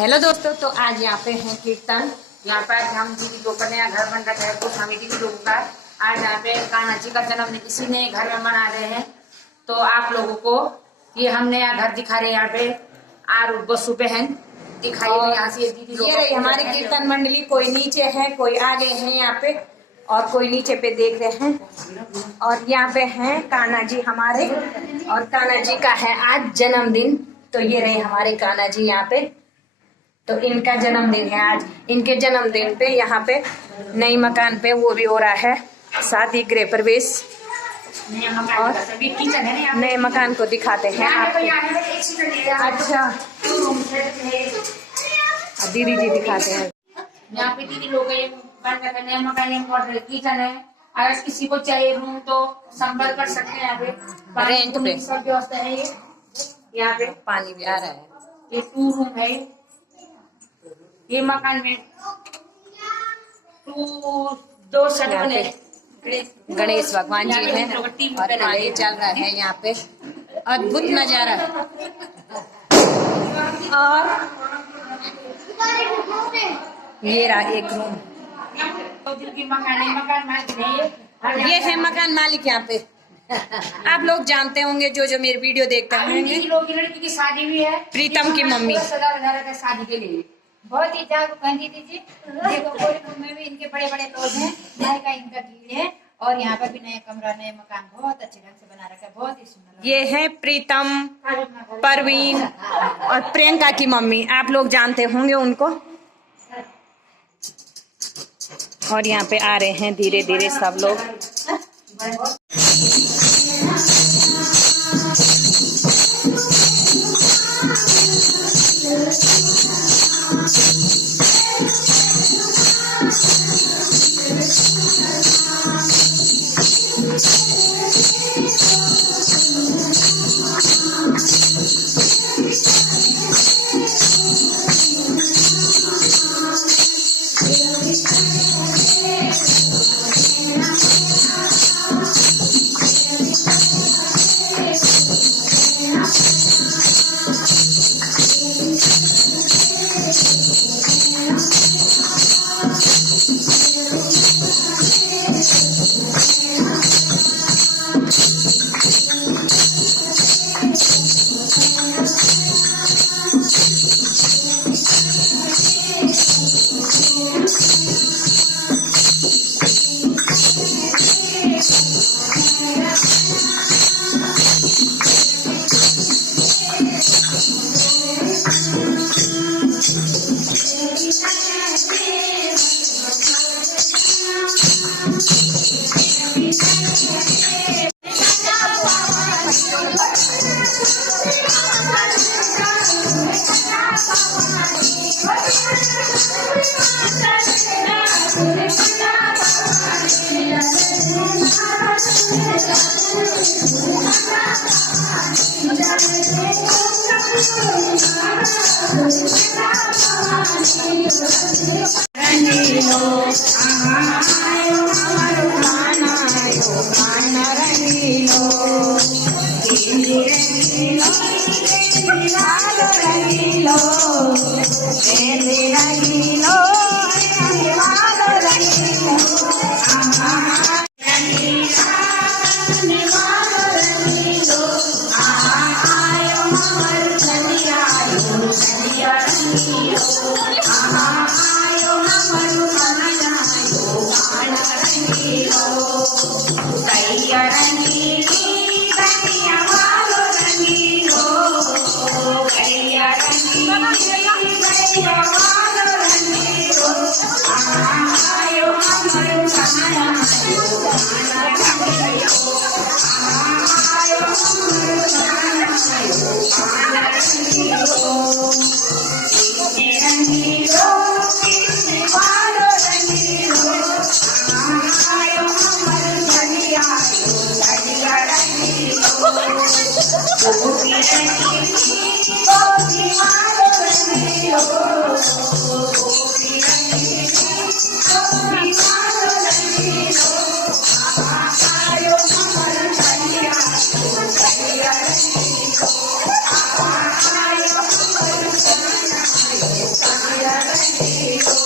Hello दोस्तों, तो आज यहाँ पे हैं कीर्तन। यहाँ पर हम जी की लोगों नया घर बन रखा है तो समिति के लोगों का आज यहाँ पे कान्हा जी का जन्मदिन किसी ने घर में मना रहे हैं। तो आप लोगों को ये हम नया घर दिखा रहे हैं। यहाँ पे आर बसु बहन दिखाई यहाँ से दीदी लोग। ये रही हमारी कीर्तन मंडली, कोई नीचे है कोई आगे है यहाँ पे और कोई नीचे पे देख रहे हैं। और यहाँ पे हैं कान्हा जी हमारे, और कान्हा जी का है आज जन्मदिन। तो ये रहे हमारे कान्हा जी यहाँ पे, तो इनका जन्मदिन है आज। इनके जन्मदिन पे यहाँ पे नई मकान पे वो भी हो रहा है शादी गृह प्रवेश, और नए मकान को दिखाते हैं आपको। अच्छा, दीदी जी दिखाते हैं। यहाँ पे दीदी लोग नया मकान किचन है। अगर किसी को चाहिए रूम तो संपर्क कर सकते हैं। यहाँ पे रेंट पे सब व्यवस्था है। ये यहाँ पे पानी भी आ रहा है। ये 2 रूम है। ये मकान में 2 छत बने। गणेश भगवान जी हैं और पानी चल रहा है यहाँ पे, अद्भुत नजारा। और ये रहा एक रूम। ये है मकान मालिक यहाँ पे। आप लोग जानते होंगे, जो मेरी वीडियो देखते होंगे। लड़की की शादी भी है, प्रीतम की मम्मी शादी के लिए बहुत ही जागरूक है दीदी जी। देखो गोरखपुर में भी इनके बड़े बड़े लोग हैं, नए का इनका भीड़ है। और यहाँ पर भी नया कमरा नए मकान बहुत अच्छे ढंग से बना रखा है, बहुत ही सुंदर। ये है प्रीतम, परवीन और प्रियंका की मम्मी। आप लोग जानते होंगे उनको। और यहाँ पे आ रहे हैं धीरे धीरे सब लोग। हरि